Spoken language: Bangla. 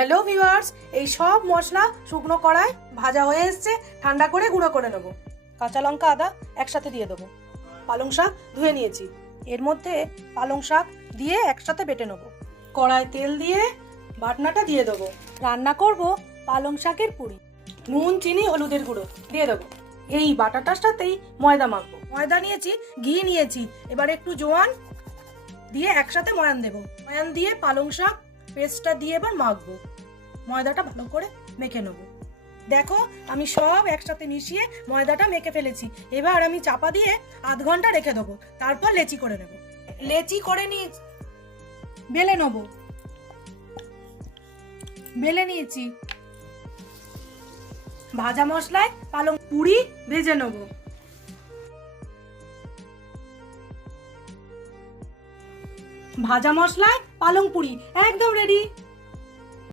হ্যালো ভিউয়ার্স, এই সব মশলা শুকনো কড়ায় ভাজা হয়ে এসছে। ঠান্ডা করে গুঁড়ো করে নেব। কাঁচা লঙ্কা আদা একসাথে দিয়ে দেবো। পালং শাক ধুয়ে নিয়েছি, এর মধ্যে পালং শাক দিয়ে একসাথে বেটে নেব। কড়ায় তেল দিয়ে বাটনাটা দিয়ে দেবো। রান্না করব পালং শাকের পুরি। নুন, চিনি, হলুদের গুঁড়ো দিয়ে দেবো। এই বাটাটার সাথেই ময়দা মাখবো। ময়দা নিয়েছি, ঘি নিয়েছি, এবার একটু জোয়ান দিয়ে একসাথে ময়ান দেবো। ময়ান দিয়ে পালং শাক পেস্টটা দিয়ে এবার মাখবো। ময়দাটা ভালো করে মেখে নেবো। দেখো, আমি সব একসাথে মিশিয়ে ময়দাটা মেখে ফেলেছি। এবার আমি চাপা দিয়ে আধ ঘন্টা রেখে দেবো, তারপর লেচি করে নেবো। লেচি করে নিয়ে বেলে নেবো। বেলে নিয়েছি। ভাজা মশলায় পালং পুরি ভেজে নেবো। ভাজা মশলায় পালং পুরি একদম রেডি।